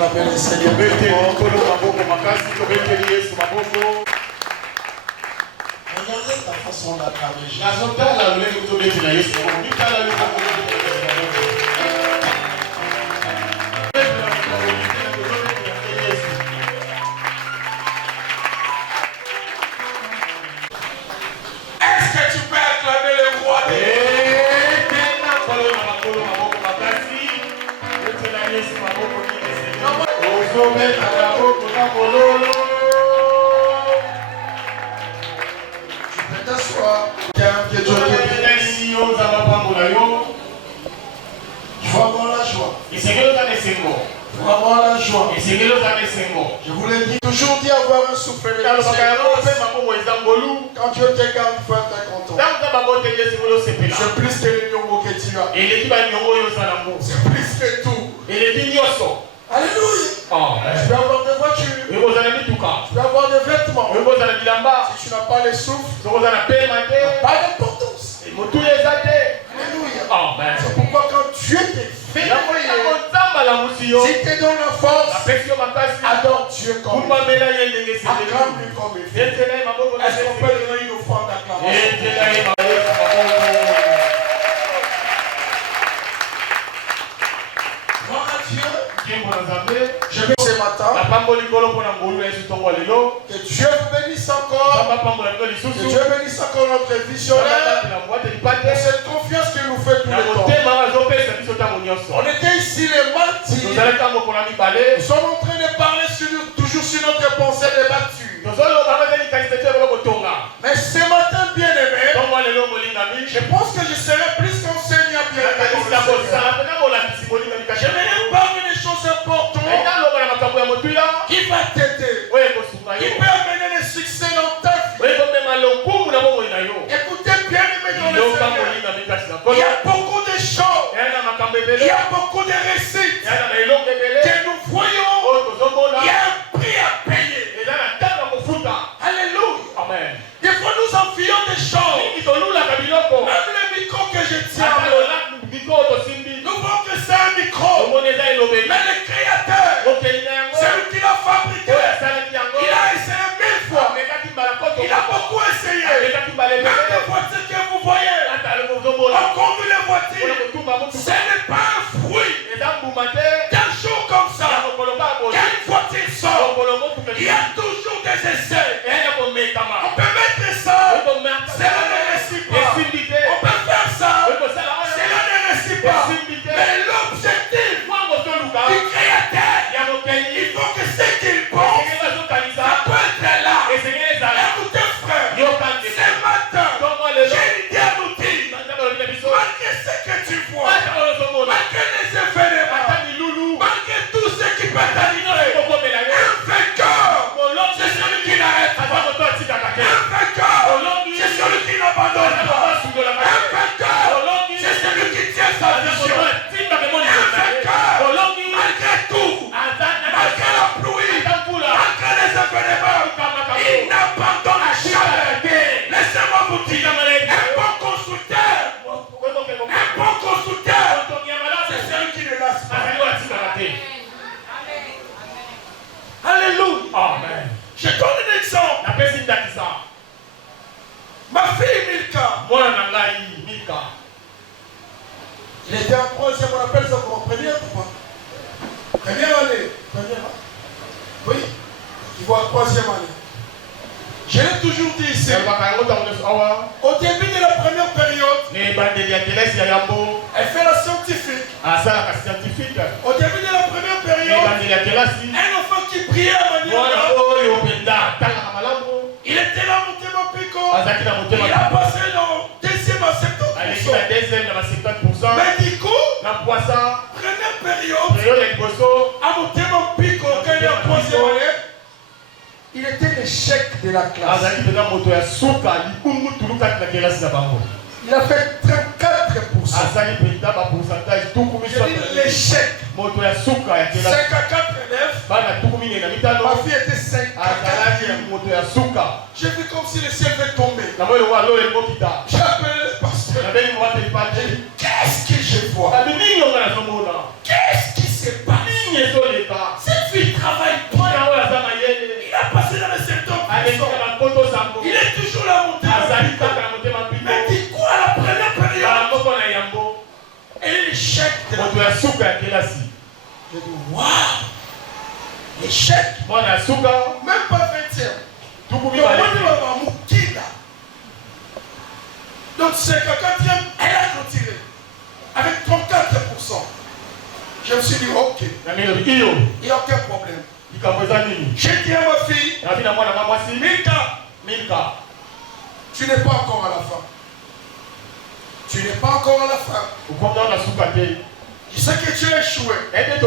Acclamez le Seigneur. Regardez ta façon d'acclamer. Est-ce que tu peux acclamer le roi des Tu peux t'asseoir. Tu vas avoir la joie. Tu vas avoir la joie. Je vous l'ai dit, toujours dit avoir un souffle. Quand Dieu te garde, il faut être content. C'est plus que le nyongo que tu as. C'est plus que tout. Alléluia. Tu peux avoir des voitures. Tu peux avoir des vêtements. Si tu n'as pas les souffles, pas d'importance. Alléluia. C'est pourquoi quand Dieu t'est fait, si tu es dans la force, adore Dieu comme il fait. Acclame-lui comme il fait. Est-ce qu'on peut donner une offrande d'acclamation? Gloire à Dieu. Je vais ce matin que Dieu vous bénisse encore. Que Dieu bénisse encore notre visionnaire pour cette confiance qu'il nous fait tous les temps. On était ici les mardis. Nous sommes en train de parler toujours sur notre pensée débattue. Mais ce matin, bien aimé, je pense que je serai plus qu'enseignant, bien aimé. Je vais parler des choses importantes qui va t'aider, qui peut amener le succès dans ta vie. Écoutez bien aimé dans le Seigneur. Il y a beaucoup de choses, il y a beaucoup de récits que nous voyons. Il y a un prix à payer. Alléluia. Amen. Des fois nous envions des choses. Même le micro que je tiens, nous voyons que c'est un micro. Mais le créateur, celui qui l'a fabriqué, il a essayé 1000 fois. Il a beaucoup essayé. Même les voitures que vous voyez, on conduit les voitures. Ce n'est pas un fruit d'un jour comme ça. Quand une voiture sort, il y a toujours des essais. On peut mettre ça, cela ne réussit pas. On peut faire ça, cela ne réussit pas. Mais l'objectif du créateur, il faut que ce qu'il pense, ça peut être là. Écoutez frère, ce matin, j'ai une idée à nous dire, malgré ce que tu vois, malgré les événements, malgré tout ce qui peut t'arriver, un vainqueur, c'est celui qui n'arrête pas. Un vainqueur, c'est celui qui n'abandonne pas. Un vainqueur, c'est celui qui tient sa vision. Un vainqueur, malgré tout, malgré la pluie, malgré les événements, il n'abandonne jamais. Laissez-moi vous dire, un bon constructeur, c'est celui qui ne lâche pas. Alléluia. Amen. Je donne un exemple. Ma fille Milka. Il était en troisième, on appelle ça comment? Première ou pas? Première année. Oui. Tu vois, troisième année. Je l'ai toujours dit ici. Au début de la première période, elle fait la scientifique. Au début de la première période, un enfant qui priait à manière. Il était là, monté mon pico. Il a passé dans deuxième à 70%. Mais du coup, première période, à monter mon pico, quand il est en troisième année, il était l'échec de la classe. Il a fait 34%. Je dis l'échec. 5 à 4 élèves. Ma fille était 5 à 4. J'ai vu comme si le ciel allait tomber. J'ai appelé le pasteur. Qu'est-ce que je vois? Qu'est-ce qui se passe? C'est Il est toujours la montée. Mais dit quoi la première période? Et l'échec de la vie. Je dis waouh! L'échec. Même pas 20e. Donc c'est que 4e, elle a retiré. Avec 34%. Je me suis dit ok. Il n'y a aucun problème. J'ai dit à ma fille, Milka, tu n'es pas encore à la fin. Tu n'es pas encore à la fin. Je sais que tu as échoué. Que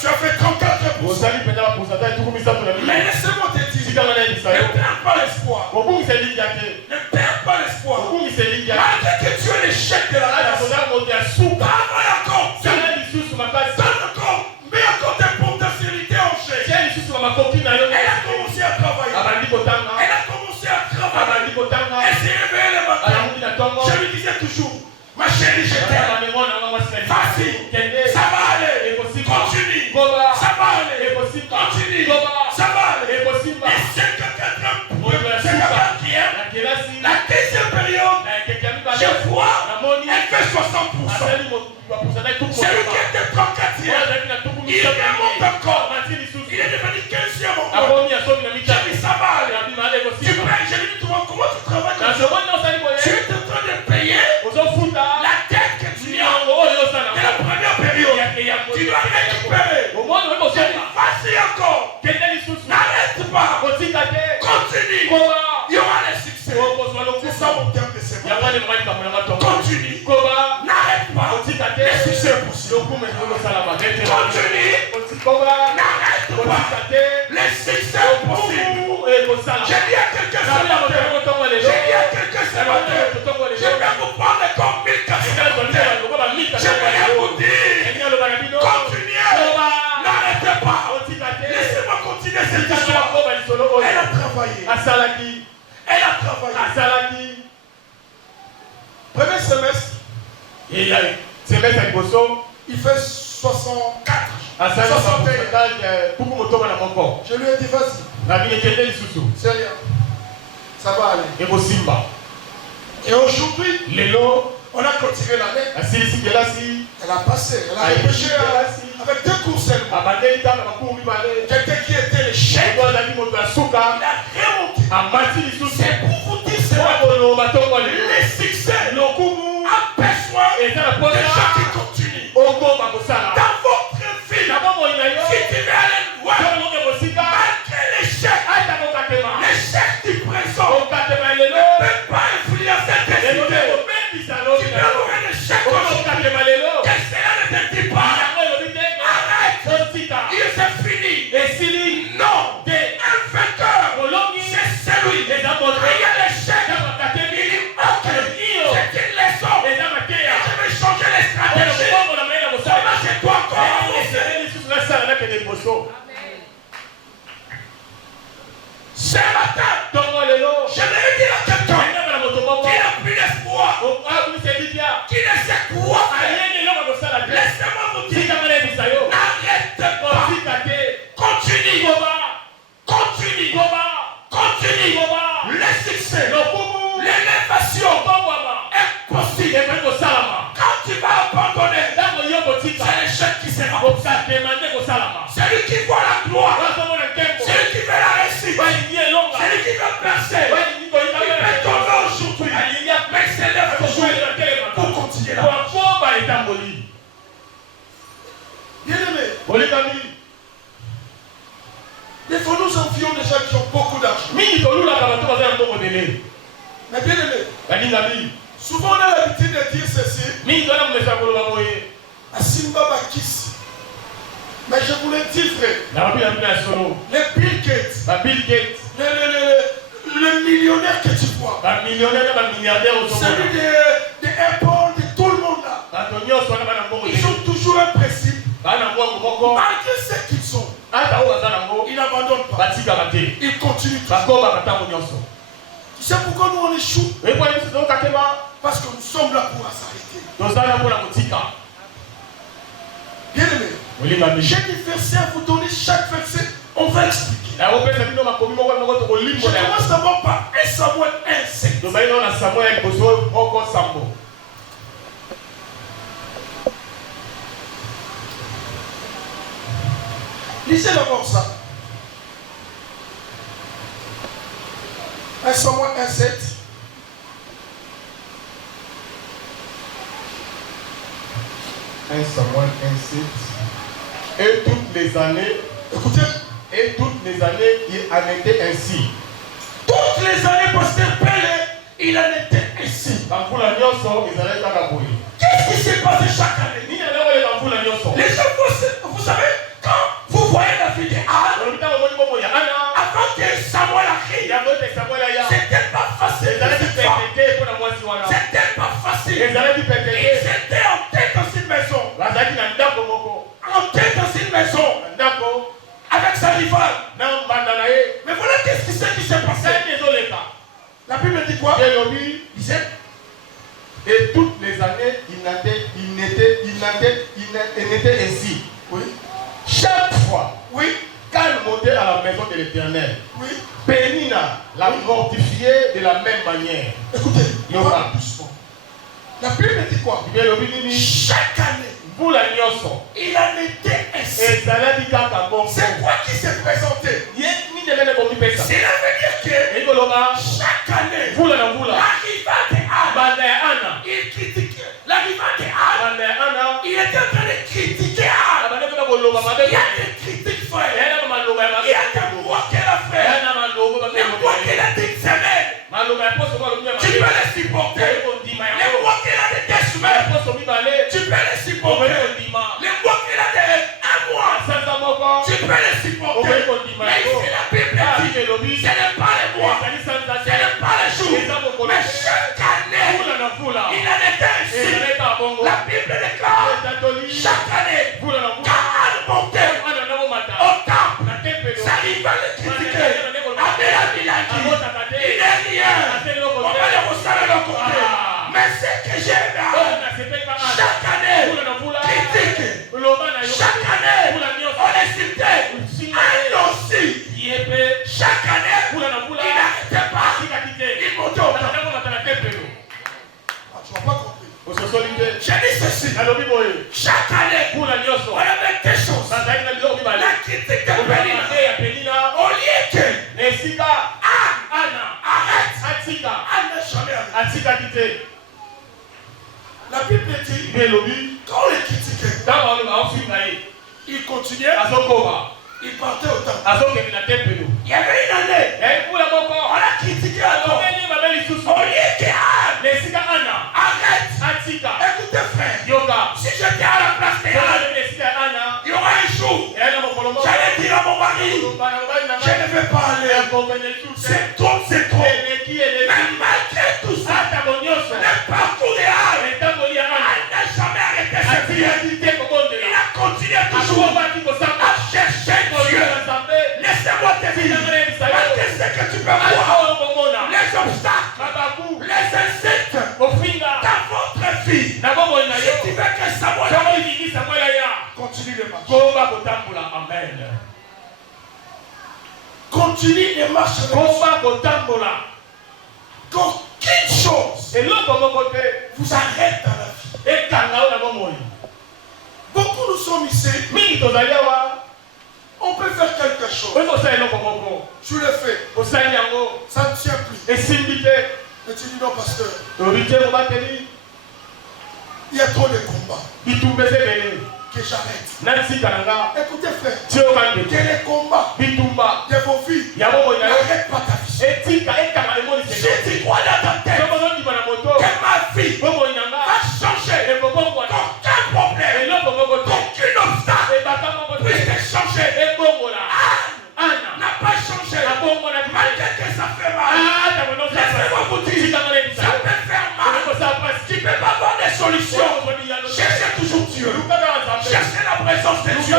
tu as fait 34%. Mais laissez-moi te dire, ne perds pas l'espoir. Ne perds pas l'espoir. Malgré que tu aies l'échec de la race, travaille encore. Mets encore tes potentialités en jeu. Elle a commencé à travailler. Elle s'est réveillée le matin. Je lui disais toujours, ma chérie, je t'aime. Facile. Ça va aller. Continue. Ça va aller. Continue. Ça va aller. Et c'est que quelqu'un qui aime. La deuxième période, je vois, elle fait 60%. Celui qui était 34e, il remonte encore. Il est devenu 15e encore. J'ai dit ça va aller. Je lui ai dit, comment tu travailles comme ça? Tu es en train de payer la dette que tu as de la première période. Tu dois récupérer. Vas-y encore. N'arrête pas. Continue. Il y aura les succès. C'est ça mon terme de séance. Continue. N'arrête pas. Les succès est possible. Continue. N'arrête pas. Les succès est possible. J'ai dit à quelqu'un ce matin. Je vais vous parler comme Milka. J'aimerais vous dire. Continuez. N'arrêtez pas. Laissez-moi continuer cette histoire. Elle a travaillé. Elle a travaillé. Premier semestre. Il fait 64. 61. Je lui ai dit vas-y. C'est rien. Ça va aller. Et aujourd'hui, on a clôturé l'année. Elle a passé. Elle a repêché avec 2 cours seulement. Quelqu'un qui était le chef. Il a remonté. C'est pour vous dire les succès. Empêche-moi les gens qui continuent. Dans votre vie, si tu veux aller loin, malgré l'échec du présent ne peut pas influencer tes idées. Tu peux avoir un échec aujourd'hui. Que cela ne te dit pas. Arrête. C'est fini. Non. Un vainqueur, c'est celui qui a l'échec. C'est une leçon. Et je vais changer les stratégies. Comment je dois encore avancer? Ce matin, je vais dire à quelqu'un qui n'a plus d'espoir, qui ne sait quoi faire. Laissez-moi vous dire, n'arrête pas. Continue. Les succès, l'élévation est possible. Quand tu vas abandonner, c'est l'échec qui sera. Celui qui voit la gloire, celui qui veut la réussite, celui qui veut percer, il peut tomber aujourd'hui, mais c'est le toujours pour continuer là. Bien-aimé, des fois nous envions des gens qui ont beaucoup d'argent. Mais bien-aimé, souvent on a l'habitude de dire ceci. Asimba Bakis. Mais je vous l'ai dit, frère. Les Bill Gates. Le millionnaire que tu vois. Celui de Apple, de tout le monde là. Ils ont toujours un principe. Malgré ce qu'ils sont, ils n'abandonnent pas. Ils continuent toujours. Tu sais pourquoi nous on échoue? Parce que nous sommes là pour s'arrêter. Bien aimé, j'ai des versets à vous donner. Chaque verset, on va expliquer. commence d'abord par 1 Samuel 1:7. Lisez d'abord ça. 1 Samuel 1:7. Samuel 1:7. Et toutes les années, écoutez, et toutes les années, il en était ainsi. Toutes les années, pasteur Pélé, il en était ainsi. Qu'est-ce qui s'est passé chaque année? Les gens, vous savez, quand vous voyez la vie d'Anne, avant que Samuel arrive, c'était pas facile. C'était pas facile. Ils étaient en tête dans une maison. En tête dans une maison. Avec sa rivale. Mais voilà qu'est-ce qui s'est passé. La Bible dit quoi? Il disait. Et toutes les années, il était ainsi. Oui. Chaque fois, oui, quand il montait à la maison de l'Éternel, oui, Pénina l'a mortifié de la même manière. Écoutez, il va doucement. La Bible dit quoi? Chaque année, il en était ainsi. C'est quoi qui s'est présenté? Cela veut dire que chaque année, l'arrivée d'Anne, il critiquait. L'arrivée d'Anne, il était en train de critiquer Anne. Il y a des critiques, frère. Il y a des mots qu'elle a fait. Les mots qu'elle a dit semaine. Tu peux les supporter. Les mots qu'elle a dit 2 semaines. Tu peux les supporter. Les mots qu'elle a dit 1 mois. Tu peux les supporter. Mais ici la Bible dit, ce n'est pas les mois. Ce n'est pas les jours. Mais chaque année, il en était ainsi. La Bible déclare, chaque année, quand Anne montait au temple, sa rivale le critiquait. Abela Milaki, il n'est rien. On va le resserrer le côté. Mais c'est que j'aime, chaque année, critique. Chaque année, on est cité. Anne aussi. Chaque année, il n'arrêtait pas. Il montait au temple. Tu n'as pas compris. J'ai dit ceci. Chaque année, on avait des choses. La critique de Pénina. Au lieu que Anne arrête. Anne n'a jamais arrêté. La Bible dit, quand on les critiquait, il continuait. Il partait au temple. Il y avait une année. On a critiqué encore. Au lieu qu'Anne arrête. Écoutez frère, si j'étais à la place d'Anne, il y aura un jour, j'allais dire à mon mari, je ne vais pas aller. C'est trop. Mais malgré tout ça, le parcours d'Anne n'a jamais arrêté cette vie. Il a continué toujours à chercher Dieu. Laissez-moi te dire, malgré ce que tu peux voir, les obstacles, les insultes dans votre vie, si tu veux que Samuel continue de marcher. Amen. Continue de marcher. Qu'aucune chose vous arrête dans la vie. Beaucoup nous sommes ici. On peut faire quelque chose. Tu le fais. Ça ne tient plus. Et tu dis non, pasteur. Il y a trop de combats. Que j'arrête. Écoutez frère. Que les combats de vos vies n'arrêtent pas ta vie. Si tu crois dans ta tête que ma vie va changer, qu'aucun problème, qu'aucun obstacle puisse te changer. Anne n'a pas changé. Malgré que ça fait mal. Laissez-moi vous dire, ça peut faire mal. Tu ne peux pas avoir des solutions. Cherchez toujours Dieu. Cherchez la présence de Dieu.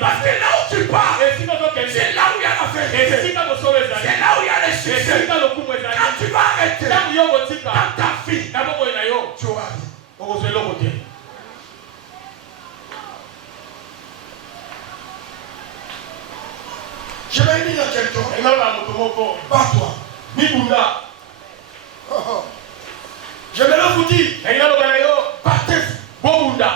Parce que là où tu pars, c'est là où il y a la vérité. C'est là où il y a le succès. Quand tu vas arrêter dans ta vie, tu auras rien. Je vais dire à quelqu'un, Bats-toi. Mibunda. J'aimerais vous dire, battez-vous. Bobunda.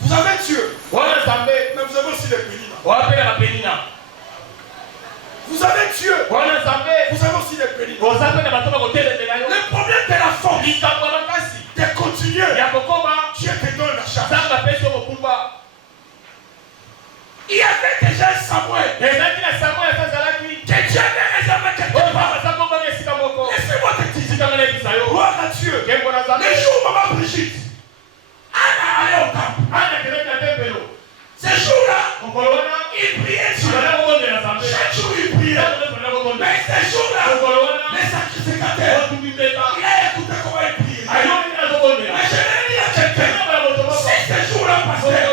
Vous avez Dieu, Wana Zambé. mais vous avez aussi des pénina. Wapela la penina. Vous avez Dieu, Wana Zambé. vous avez aussi des pénina. Ozapela batoma kotele de layo. Le problème de la force, Likambo makasi. de continuer, Ya kokoba. Dieu te donne la charge. Zamba peso mokumba. Il y avait déjà un Samuel. Ezaki na Samuel Sazalaki. Que Dieu avait réservé quelque Oh part. papa Sakomba kesika moko. Laissez-moi te dire, Sikangana bisayo. gloire à Dieu. Kembo na Zambé. Le jour où maman Brigitte, Anna allait au temple. Ana keleka tempelo. Ce jour-là, Mokolowana. il priait Dieu. Bana kokonde na Zambé. Chaque jour, il priait. Bana kokonde. Mais ce jour-là, Mokolowana. les sacrificateurs, Otumibeta. il a écouté comment il priait. Ayoni na kokonde. Mais je vais dire à quelqu'un, si ce jour-là passait,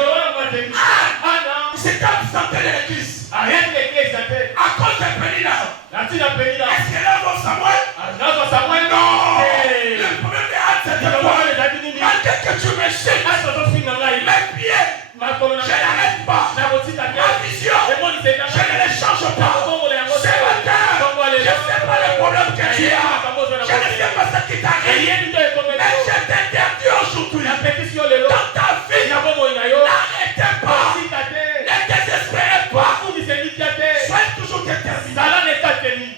Ana. il s'est absenté de l'église. Ariane l'église était. À cause de Pénina. La tina penina. Est-ce que là, mon Samuel? Nazo Samuel. Non. Hey. Le problème de Anne, c'était Kwa quoi? wale zaki nini? Malgré que tu me sais, Aso to finga ngai. mes pieds, Makolo na je n'arrête pas. na kotika Ma ngai. vision, Emoni se na. je ne les change pas. Kongo le yango. Ce matin, Kongo le. je ne sais pas le problème que tu as. Je ne sais pas ce qui t'arrive. Eyeni to ekomela. Mais je t'interdis aujourd'hui. Na pétition lelo. Dans ta vie, Na bomo ina yo. n'arrêtez pas. Sika te. Ne désespérez pas. Kundi se likia te. Soyez toujours déterminés. Sala ne tateli.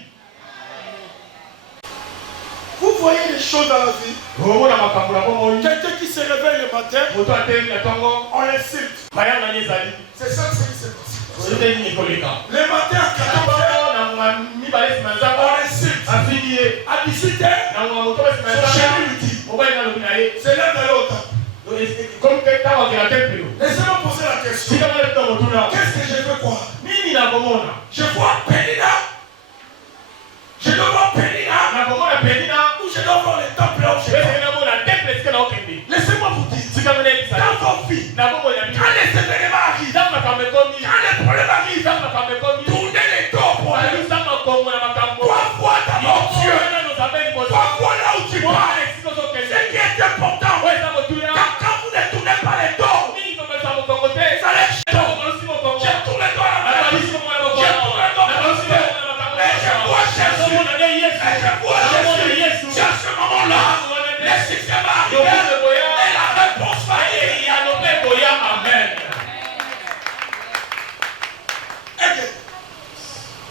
Vous voyez les choses dans la vie. Omona makambo na bomo. Quelqu'un qui se réveille le matin, Moto ateli na tongo. on l'insulte. Mayanga ni ezali. C'est ça ce qui se passe. Oyete nini koleka. Le matin à 14h, on l'insulte. À 18h, son chéri lui dit, c'est l'heure d'aller au temple. Laissez-moi poser la question. Qu'est-ce que je veux croire? Je vois Pénina. Je dois voir Pénina. Ou je dois voir le temple là où je vais. Laissez-moi vous dire. Dans vos vies, quand les événements arrivent, quand les problèmes arrivent, tournez les dos pour aller. Toi, vois d'abord Dieu. Toi, vois là où tu vas. Ce qui est important, quand vous ne tournez pas les dos, vous allez je tourne les doigts à la main. Je tourne les doigts à la main. Mais je vois Jésus. À ce moment-là, le système va arriver et la réponse va arriver. Amen.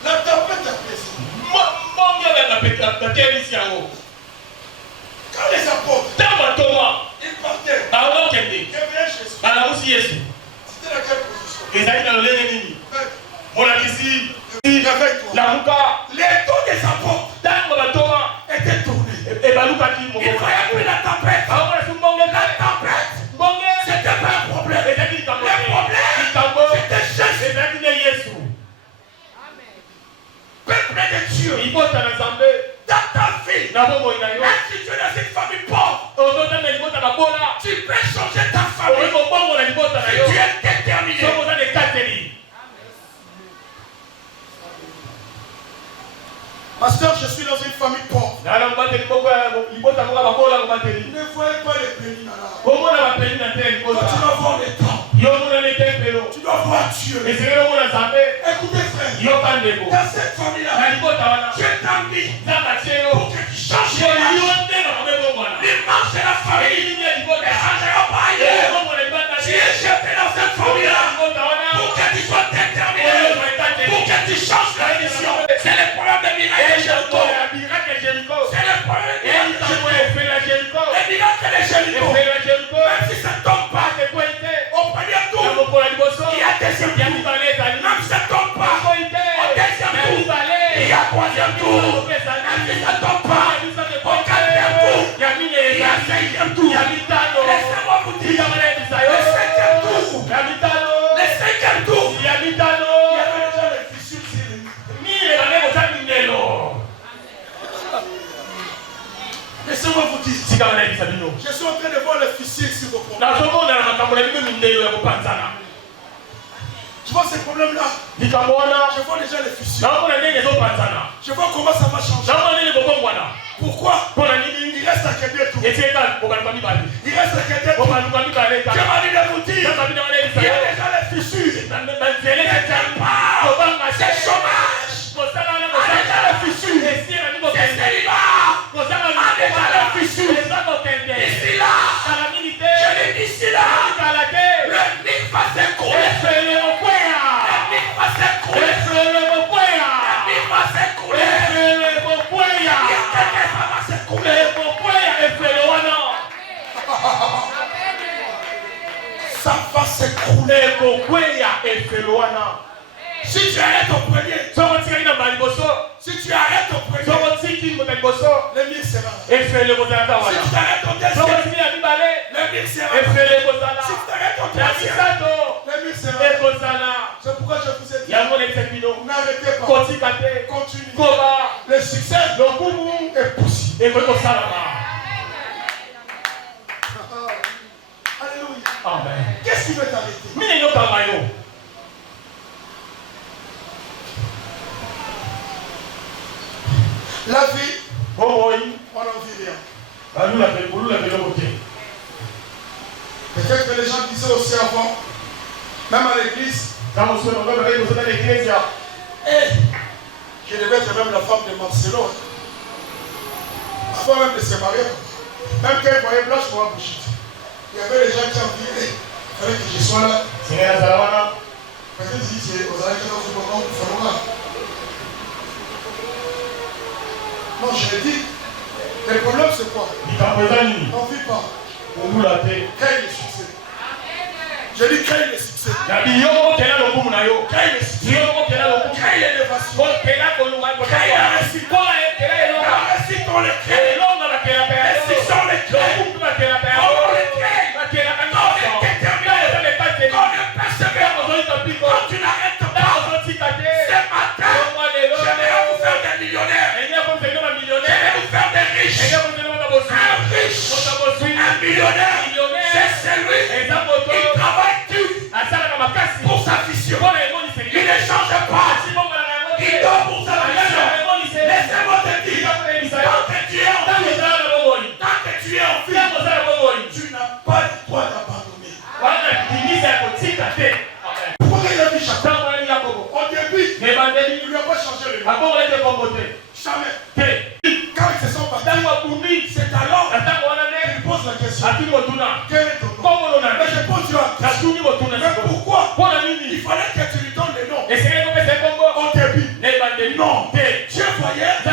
La tempête a plaisir. Quand les apôtres, ils partaient, ils venaient Jésus. C'était dans quelle position? Réveille-toi. Les dos des apôtres étaient tournés. Il fallait appeler la tempête. La tempête, c'était pas un problème. Le problème, c'était Jésus. Peuple de Dieu, dans ta vie, même si tu es dans une famille pauvre, tu peux changer ta famille. Si tu es déterminé. Pasteur, je suis dans une famille pauvre. Ne voyez pas les pénins là. Quand tu dois voir les temps, tu dois voir Dieu. Écoutez frère, dans cette famille-là, Dieu t'a mis pour que tu changes de l'image de la famille. Ne changera pas ailleurs. Tu es jeté dans cette famille-là pour que tu sois déterminé, pour que tu changes la vision. C'est le problème de miracle de Jéricho. C'est le problème de Jéricho. Le miracle de Jéricho, même si ça ne tombe pas au premier tour, il y a deuxième tour. Même si ça ne tombe pas au deuxième tour, il y a troisième tour. Même si ça ne tombe pas au quatrième tour, il y a cinquième tour. Laissez-moi vous dire, le cinquième tour, le cinquième tour, il y avait déjà les fissures sur les Laissez-moi vous dire, je suis en train de voir les fissures sur vos problèmes. Je vois ces problèmes-là. Je vois déjà les fissures. Je vois comment ça va changer. Pourquoi? Il reste à quelqu'un tout. Il reste à quelqu'un tout. Je m'en dit de vous dire, il y a déjà les fissures. C'est chômage. Si tu arrêtes au premier, si tu arrêtes au premier, le mire sera là. Si tu arrêtes au deuxième, le mire sera là. Si tu arrêtes au troisième, le mire sera là. C'est pourquoi je vous ai dit, n'arrêtez pas, continuez. Le succès est possible. Alléluia. Amen. Qu'est-ce qui veut t'arrêter? La vie, on n'en vit rien. Peut-être que les gens disaient aussi avant, même à l'église, je devais être même la femme de Marcelo. Avant même de se marier, même quand elle voyait blanche, moi, bouchite. Il y avait des gens qui ont dit, il fallait que je sois là. Parce que je dis, vous allez être dans ce moment, il faut là. Non, je l'ai dit. Le problème, c'est quoi? On ne vit pas. Crée le succès. Je dis crée le succès. Crée le succès. Crée l'élévation. Crée la réussite. La réussite, on le crée. Les succès, on le crée. On le crée. On est déterminé. On est persévérant. Quand tu n'arrêtes pas, ce matin, je vais vous faire des millionnaires. Je vais vous faire des riches. Un riche, un millionnaire, c'est celui qui travaille dur pour sa vision. Il ne change pas. Il dort pour sa vision. Laissez-moi te dire, tant que tu es en vie, tu n'as pas le droit d'abandonner. Pourquoi il a dit chacun? Au début, il ne lui a pas changé le nom. Jamais. Quand ils se sont battus, c'est alors qu'il pose la question. Quel est ton nom? Mais je pose la question. Mais pourquoi? Il fallait que tu lui donnes le nom. Au début, non. Dieu voyait la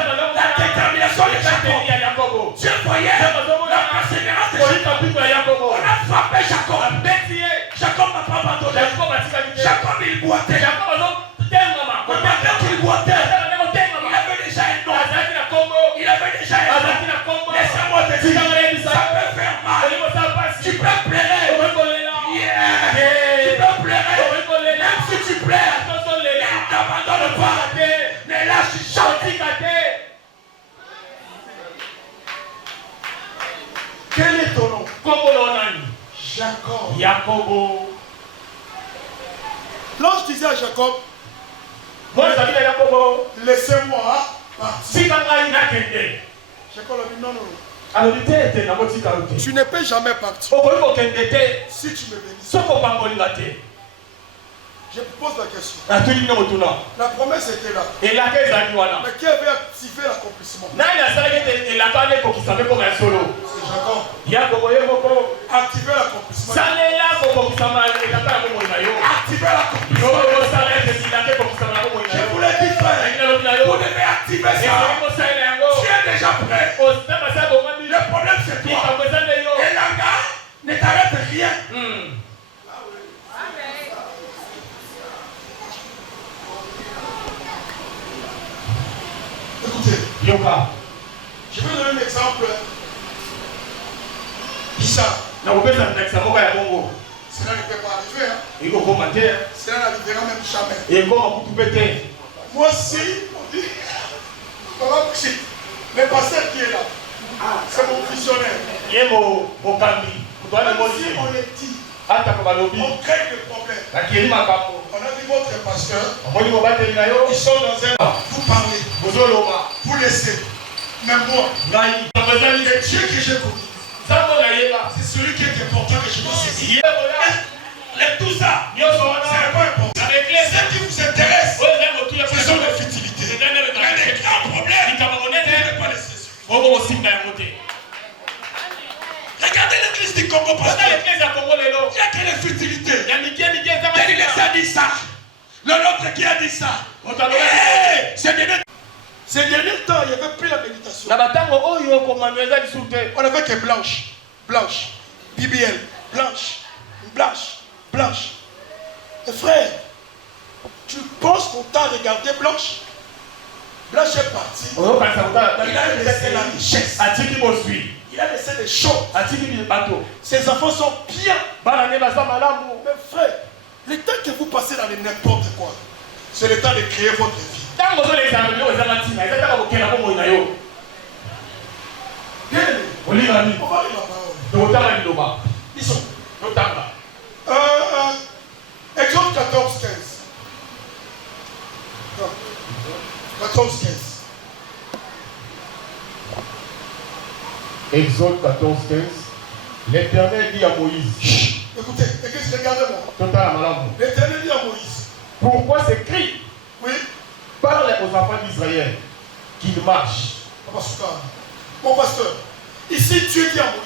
détermination de Jacob. Dieu voyait la persévérance de Jacob. On a frappé Jacob. Jacob n'a pas abandonné. Jacob, il boitait. Pendant qu'il boitait, il avait déjà un nom. Il avait déjà un nom. Laissez-moi te dire, ça peut faire mal. Tu peux pleurer. Tu peux pleurer. Même si tu pleures, ne t'abandonne pas. Ne lâche jamais. Quel est ton nom? Jacob. L'ange disait à Jacob, laissez-moi partir. Jacob a dit non. Tu ne peux jamais partir si tu me bénis. Je pose la question. La promesse était là. Mais qui avait activé l'accomplissement? C'est Jacob. Activer l'accomplissement. Activer l'accomplissement. Je vous l'ai dit, frère. Vous devez activer ça. Tu es déjà prêt. Le problème, c'est toi. Et là, ne t'arrête rien. Écoutez, je vais donner un exemple. Bizarre. Cela ne peut pas arriver. Cela n'arrivera même jamais. Moi aussi, on dit, le pasteur qui est là, c'est mon visionnaire. Si on est dit, on crée des problèmes. On a vu votre pasteur, ils sont dans un... Vous parlez, vous laissez. Mais moi, le Dieu que j'ai connu, c'est celui qui est important que je dois saisir. Et tout ça, ce n'est pas important. Ce qui vous intéresse, ce sont les futilités. Mais les grands problèmes, vous ne devez pas les saisir. Regardez l'église du Congo, pasteur. Il n'y a que les futilités. Il les a dit ça. L'autre qui a dit ça. Ces derniers temps, il n'y avait plus la méditation. On avait que blanche, BBL, blanche. Et frère, tu penses qu'on t'a regardé Blanche? Blanche est partie. Il a laissé la richesse. Il a laissé des choses. Ses enfants sont bien. Mais frère, le temps que vous passez dans les n'importe quoi, c'est le temps de créer votre vie. Bien aimé, on va lire la parole. Lisons. Exode 14, 15. 14, 15. Exode 14, 15. L'Éternel dit à Moïse. Écoutez, regardez-moi. L'Éternel dit à Moïse. Pourquoi s'écrit? Oui. Parle aux enfants d'Israël qu'ils marchent. Mon pasteur, ici Dieu dit à Moïse.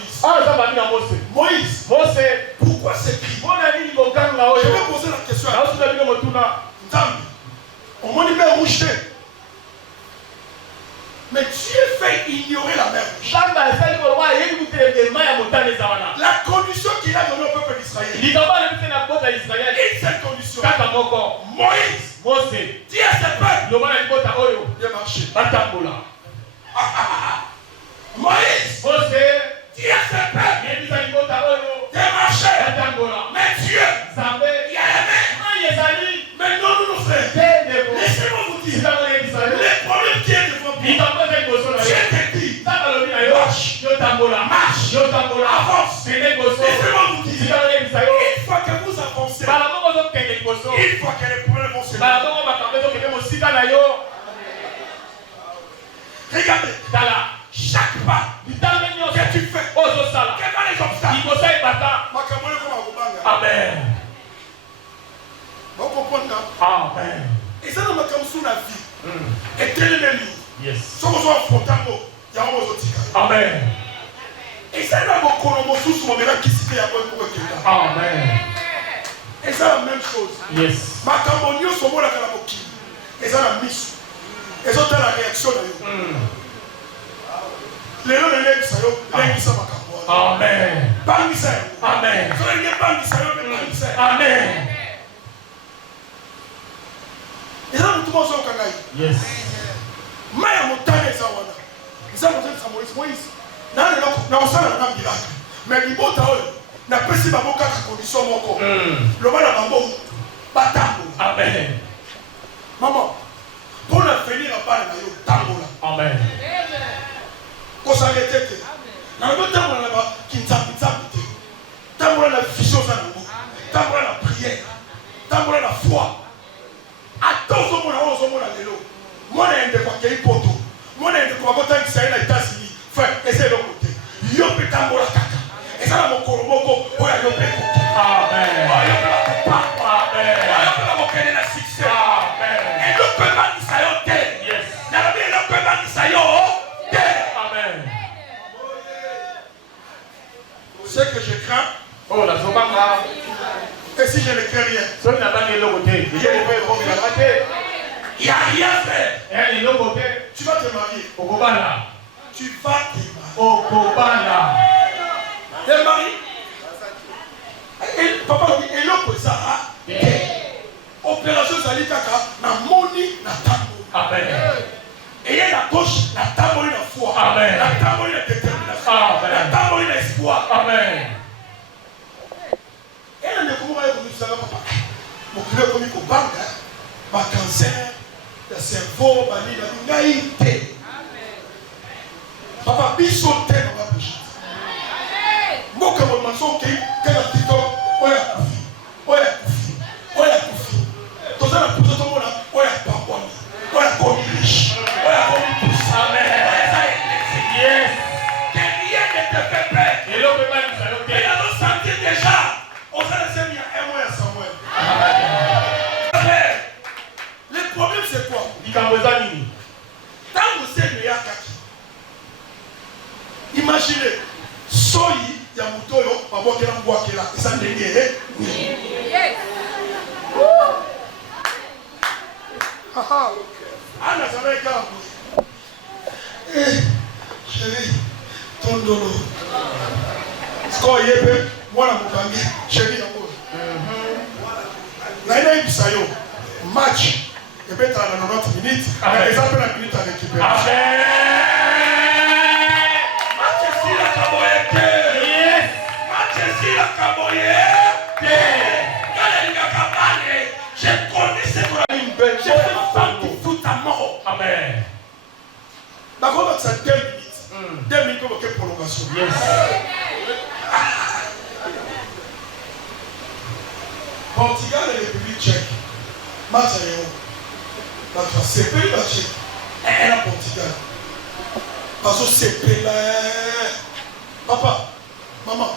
Moïse, pourquoi s'écrit? Je vais poser la question à Dieu. On m'a dit mer rouge. Mais Dieu fait ignorer la mer rouge. La condition qu'il a donnée au peuple d'Israël. Une seule condition. Moïse, dis à ce peuple de marcher. Moïse, dis à ce peuple de marcher. Mais Dieu, il y a la main. Mais non, nous frères. Laissez-moi vous dire. Les problèmes qui est devant vous. Dieu te dit. Marche. Avance. Laissez-moi vous dire. Une fois que vous avancez. Une fois que les problèmes vont se lever. Regardez. Chaque pas que tu fais. Quels sont les obstacles? Amen. Vous comprenez? Amen. Et ça, nous sommes sous la vie. Et tel est le livre. Yes. Sommes affrontable. Il y a un autre. Amen. Et ça, nous avons sous mon mélange qui s'y fait à quoi. Amen. Et ça, la même chose. Yes. Ma camonio, son mot, la calaboki. Et ça, la mise. Et ça, la réaction. Les gens de l'aide, ça y est, Amen. Amen. Amen. Et là, nous sommes au Kangaï. Yes. Maya Montane Zawana. Nous avons dit Moïse. Nous avons un miracle. Mais les mots n'a pas si ma boca a condition mon corps. Le mal à ma mot. Batambo. Amen. Maman, pour la venir à part de Tambola. Amen. Qu'on s'arrête. Dans le temps, on a qui ne s'habite. Tambola la vision dans le mot. Tambola la prière. Tambola la foi. Attention, mon alélo. Moi, je ne sais pas quel poto. Moi, je ne sais pas quand il s'agit des États-Unis. Frère, essayez de côté. Yo peut tambola kaka. Et ça, mon coromoko, on a yo peut côté. Amen. Yo peut la papa. Amen. Yo peut la bokene na succès. Amen. Et yo peut pas ni ça yo té. Yes. Na la vie, yo peut pas ni ça yo té. Amen. Ce que je crains. Oh, la zomanga. Et si je ne crains rien. Ce n'est pas le côté. Il n'y a rien fait. Tu vas te marier. Tu vas te marier. Les maris. Papa dit, et l'autre, ça a opération Zalikaka, na moni, na tambo. Amen. Et il y a la gauche, la tambo, la foi. Amen. La tambo, la détermination. Amen. La tambo, l'espoir. Amen. Et là, comment est-ce que vous papa? Mon club comme il banga, ma cancer, le cerveau, ma vie, la naïveté. Papa, bisoté dans ma bouche. Moi, comme on m'a dit, que la petite homme, on a coufi. On a coufi. On a coufi. Tout ça, la pousse de mon âme, on a pas bon. On a commis riche. On a commis pousse. Amen. Yes. Que rien ne te fait peur. Et l'homme est mal, ça l'homme. Et là, nous sentir déjà. On s'est laissé bien un mois sans moi. Le problème, c'est quoi? Tant que c'est le kaki. Imaginez, soyi ya mutoyo, papa qui l'a envoyé là, et ça n'est pas. Yes. Anna, ça va être un chérie, ton dolo. Ce qu'on y est, moi, la moutangue, chérie, la moutangue. match. Et bien, tu as 90 minutes. Par exemple, la minute à récupération. Match ici, la Kaboyeke. Match ici, la Kaboyeke. J'ai connu ce qu'on a une belle. J'ai fait femme qui fout à mort. Amen. D'accord, c'est 2 minutes. 2 minutes pour quelle prolongation. Yes. Portugal et République tchèque. Match à Léon. C'est pays la Tchèque. Elle a Portugal. Parce que c'est pays là. Papa, maman,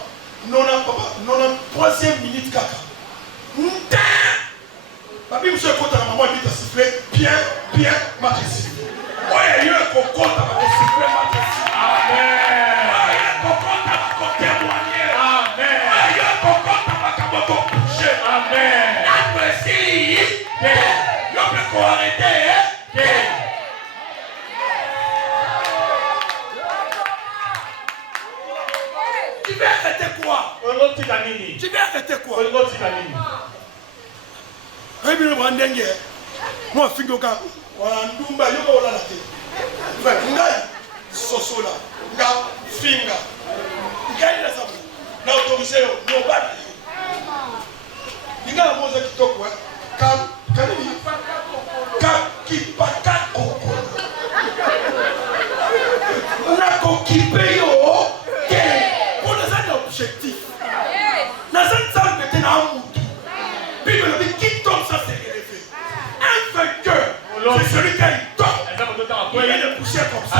non, papa, non, 3e minute caca. Papi, monsieur, quand ta maman dit à siffler, bien, match sifflé. Ouais, il y a un coco, t'as pas sifflé, match sifflé. Amen. Ouais, il y a un coco, t'as pas témoigné. Amen. Ouais, il y a un coco, t'as pas touché. Amen. Apprécie. Il y a un peu arrêter. Tu vas arrêter quoi? Tu vas arrêter quoi? Moi, Fingoka, on a un Dumba, il y a la télé. Ngai, Sosola, Nga, Finga. Ngai, la Sabu. Na autorisé, no bad. Nga, la Mose qui toque, Kam, qui paka koko. On a coquipé, yo. Pour les objectifs. Dans cette salle, maintenant, un moutou. Puis, le qui tombe, ça, c'est élevé. Un vainqueur, c'est celui qui tombe. Il vient de pousser comme ça.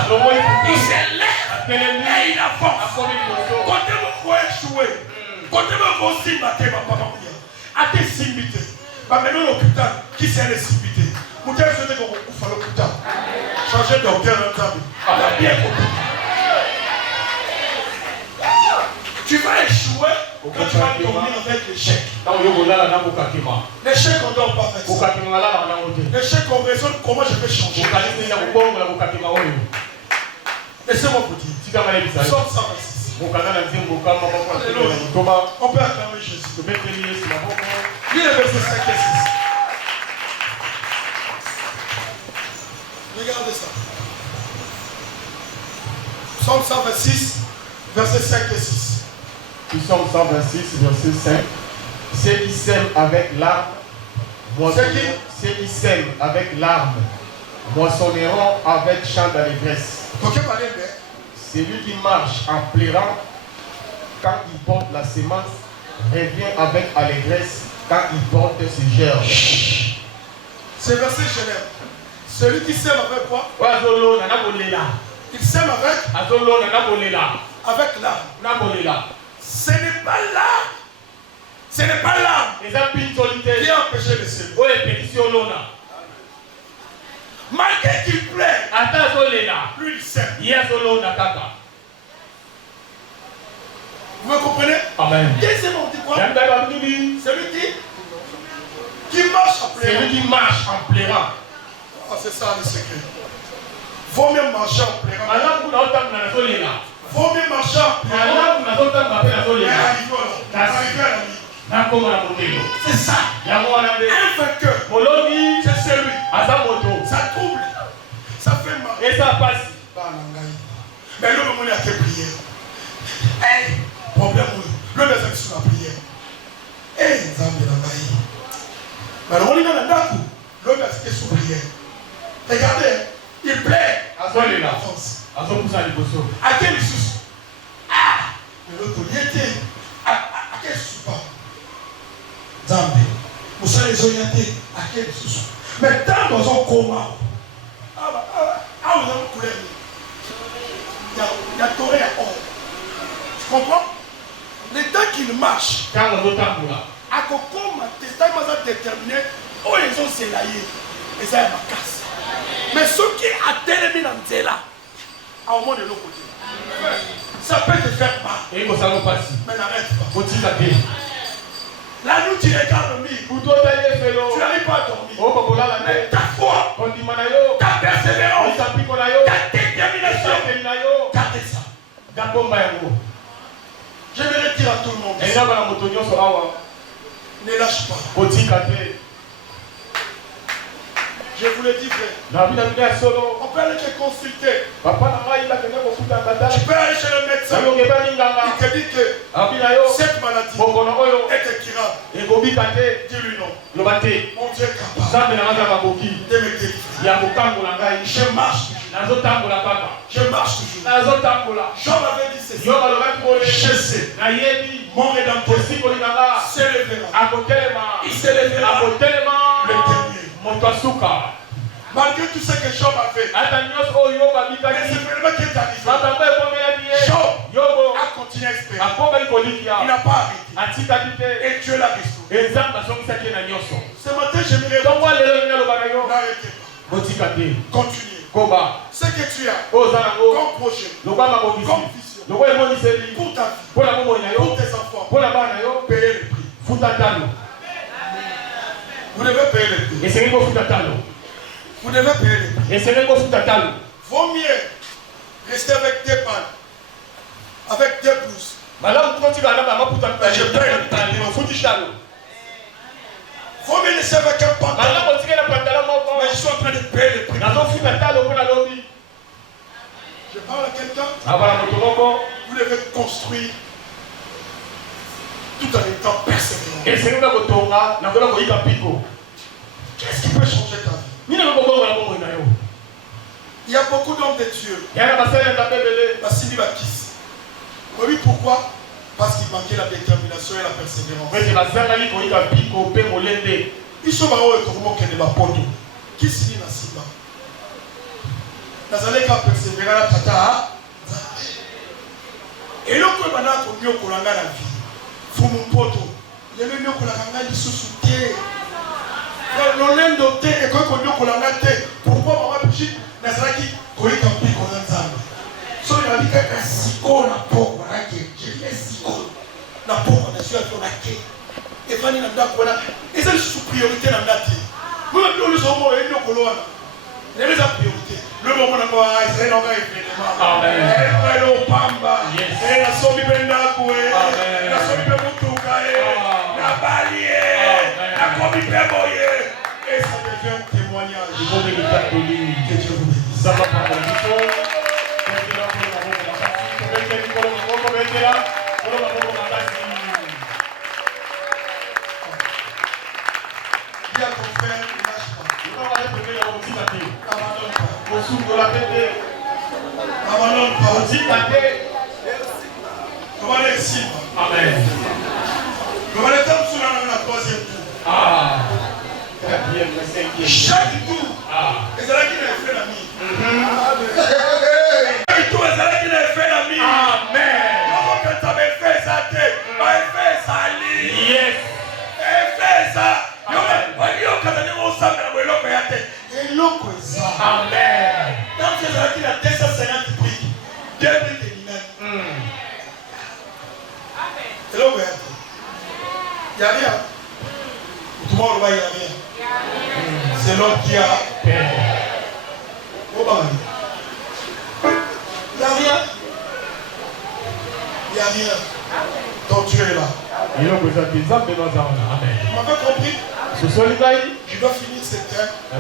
Il s'élève et il avance. Quand tu vas échouer, quand tu vas aussi battre, papa, à tes simbités. Maintenant, l'hôpital, qui s'est les simbités? Vous devez souhaiter qu'on ouvre l'hôpital. Changer de docteur dans ta vie. Bien compris. Tu vas échouer quand tu vas dormir avec l'échec. L'échec, on ne dort pas avec ça. L'échec, on raisonne comment je vais changer. Laissez-moi vous dire. Psaume 126. On peut acclamer Jésus. Lis le verset 5 et 6. Regardez ça. Psaume 126, verset 5 et 6. Psaume 126, verset 5. Ceux qui sèment avec larmes, moissonneront avec chant d'allégresse. Celui qui marche en pleurant, quand il porte la semence, revient avec allégresse quand il porte ses germes. C'est verset général. Celui qui sème avec quoi? Il sème avec l'âme. Ce n'est pas l'âme. Ce n'est pas l'âme qui a empêché le séjour. Malgré qu'il plaît, lui il sème. Vous me comprenez? Amen. Deuxièmement, on dit quoi? Celui qui marche en pleurant. Celui qui marche en pleurant. Ah, c'est ça le secret. Vaut mieux marcher en pleurant. Vaut mieux marcher en pleurant. C'est ça. Un vainqueur. C'est celui. Ça trouble. Ça fait mal. Et ça passe. Mais l'homme a fait prière. Hey, problème. L'homme a fait sur la prière. Hey, Zambie n'a pas eu. Mais l'homme a fait sur la prière. Regardez, il plaît. À quel sous? Ah, l'autre y était. À quel sous pas? Zambie. Vous savez les orientés. À quel sous? Mais tant dans un coma. Vous avez coulé. Il y a toré à or. Tu comprends? Le temps qu'il marche. À Kokoma, testament a déterminé où ils ont sélaillé. Et ça est ma casse. Mais ceux qui atteignent mis dans Zéla, à au moins de l'autre côté, ça peut te faire mal. Mais n'arrête pas. La nuit, tu regardes le mire. Tu n'arrives pas à dormir. Mais ta foi, ta persévérance, ta détermination, gardez ça. Je vais le dire à tout le monde. Ne lâche pas. Je vous le dis vrai. On peut aller te consulter. Tu peux aller chez le médecin. Il te dit que cette maladie est incurable. Dis-lui non. Mon Dieu est capable de me délivrer. Je marche toujours. Job avait dit ceci. Je sais. Mon rédempteur s'élèvera. Il s'élèvera le dernier. Malgré tout ce que Job a fait, mais c'est vraiment qui est arrivé. Job a continué à espérer. Il n'a pas arrêté. Et Dieu l'a restauré. Ce matin, j'aimerais n'arrêtez pas. Continuez. Ce que tu as comme projet, comme vision, pour ta vie, pour tes enfants, payer le prix. Vous devez payer le prix. Vous devez payer le prix. Vaut mieux rester avec des pannes, avec des blouses. Je paye le prix. Vaut mieux rester avec un pantalon. Mais je suis en train de payer le prix. Je parle à quelqu'un. Vous devez construire tout en étant persévérant. Qu'est-ce qui peut changer ta vie? Il y a beaucoup d'hommes de Dieu. Oui, pourquoi? Parce qu'il manquait la détermination et la persévérance. Ils sont marrants et comment qu'elle n'est pas pote. Qui s'y na simba? Nazalé ka persévérer la tata. Et le coup bana ko mio ko langa la vie. Faut mon poto. Il y a le mio ko langa di sous-souté. Non l'endo té et ko mio ko langa té. Pourquoi maman Brigitte nazalaki ko ika pi ko nzamba. So il a dit que siko na poko na ke. Je dis siko. Na poko na suis à ton aké. Et vani na ndako na. Et c'est sous priorité na ndati. Vous avez vu le sommet et le colon. Il y a des priorités. Le moment où on a fait le Amen. Le Pamba. Et la somme Benakoué. La somme Bemoutoukaé. La Balier. La Komi Peboye. Et ça devient un témoignage. Que Dieu vous bénisse. Ça va pas pour dis à ton frère, ne lâche pas. Abandonne pas. Comment les cibles? Amen. Comment les hommes sont dans la troisième tour? Chaque tour, et c'est là qu'il a fait l'ami. Chaque tour, et c'est là qu'il a fait l'ami. Amen. Quand tu avais fait sa tête, tu avais fait sa ligne. Yes. Et fait ça. Amen. Dans ce cas, il a 250 prix. 2 000 déminaires. Et là, il n'y a rien. Tout le monde va y avoir rien. C'est l'homme qui a. Il n'y a rien. Il n'y a rien. Donc Dieu est là. Vous m'avez compris? Je dois finir ce thème. On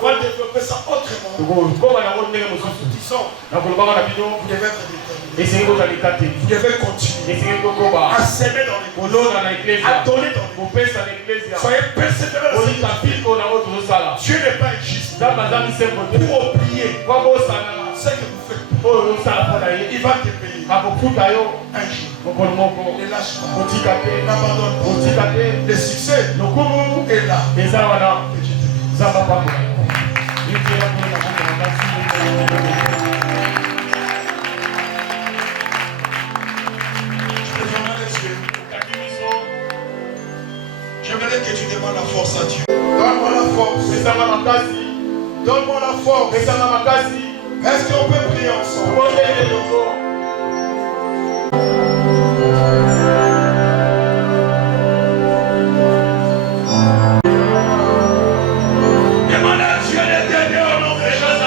va développer ça autrement. En disant, vous devez être déterminé. Vous devez continuer à s'aimer dans l'église, à donner dans l'église. Soyez persévérants dans l'église. Dieu n'est pas injuste pour oublier ce que vous faites. Il va te payer un jour. Ne lâche pas. N'abandonne pas. Le succès est là. Que Dieu te bénisse. J'aimerais que tu demandes la force à Dieu. Donne-moi la force. Donne-moi la force. Est-ce qu'on peut prier ensemble? Demande à Dieu l'éternel au nom de Jésus.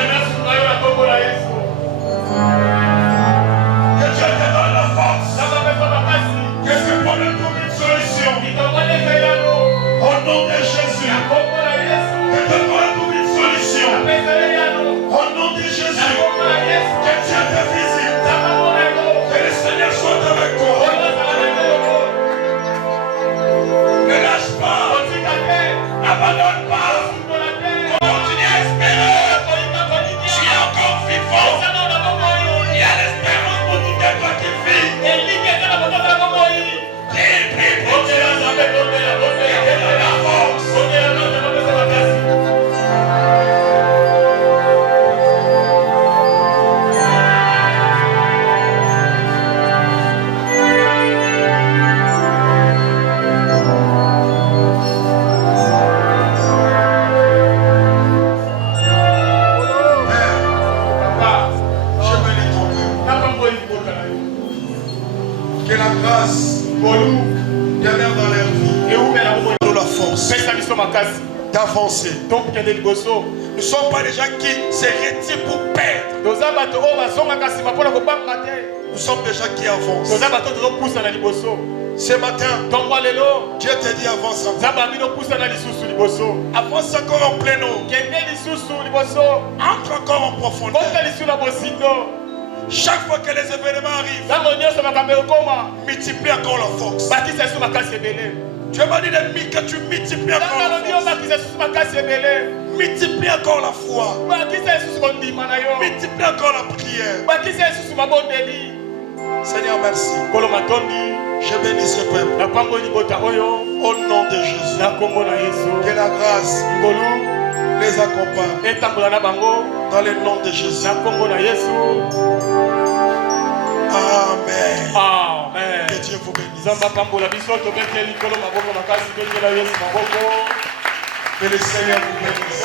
Que Dieu te donne la force. Que ce problème trouve une solution. Au nom de Jésus. Que Dieu te donne grâce demeure dans leur vie. Nous la force d'avancer. Nous ne sommes pas des gens qui se retirent pour perdre. Nous sommes des gens qui avancent. Ce matin, Dieu te dit avance encore. Avance encore en plein eau. Entre encore en profondeur. Chaque fois que les événements arrivent, multiplie encore la force. Dieu m'a dit que tu multiplies encore la force. Multiplie encore la foi. Multiplie encore la prière. Seigneur, merci. Je bénis ce peuple. Au nom de Jésus. Que la grâce les accompagne. Dans le nom de Jésus. Amen. Amen. Que Dieu vous bénisse. Que le Seigneur vous bénisse.